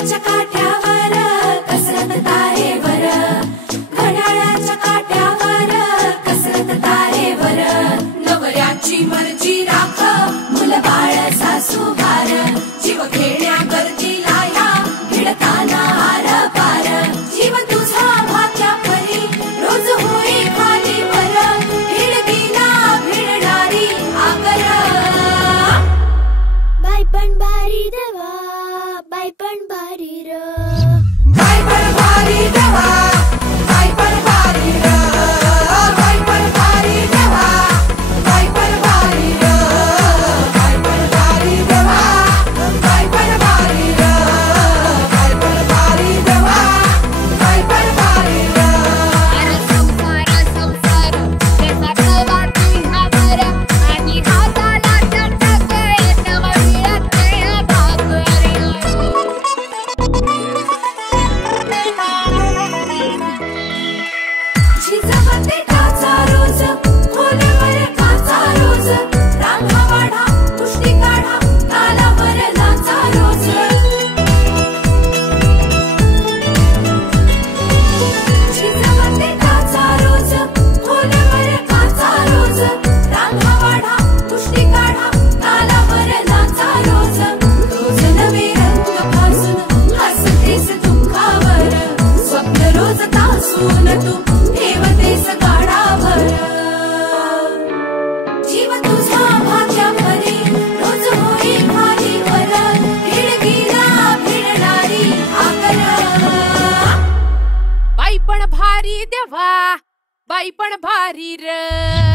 घड्याळाच्या काठ्यावर कसरत तारेवर, घड्याळाच्या काठ्यावर कसरत तारेवर, नवऱ्याची मर्जी राख मुल बाळ सासू घार, जीव खेळण्या गर्दीला या भिडताना आर पार, जीव तुझा भात्या परी रोज होई खाली वर, भिडकीला भिडणारी आकर. बाई पण भारी देवा, बाई पण भारी र, बाई पण भारी देवा, बाई पण भारी र, बाई पण भारी देवा, बाई पण भारी र, बाई पण भारी देवा, बाई पण भारी र, बाई पण भारी देवा, बाई पण भारी र. अरे संसार संसार त्याचा कवा तुझ्यावर, आणि हाताला चटक येतं मिळत नाही भाकर. झिजवते काचा रोज, खोलवर काचा रोज, रांगा वाढा कुस्ती काढा तालावर नाचा रोज. झिजवते काचा रोज, खोलवर काचा रोज, रांगा वाढा कुस्ती काढा तालावर नाचा रोज. रोज नवे रंग फासून हसतेस दुःखावर, स्वप्न रोज तासून तू ठेवतेस गाडावर, जीव तुझा भात्या परी रोज होई खाली वर, भिडकीला भिडणारी आकर. बाई पण भारी देवा, बाई पण भारी र.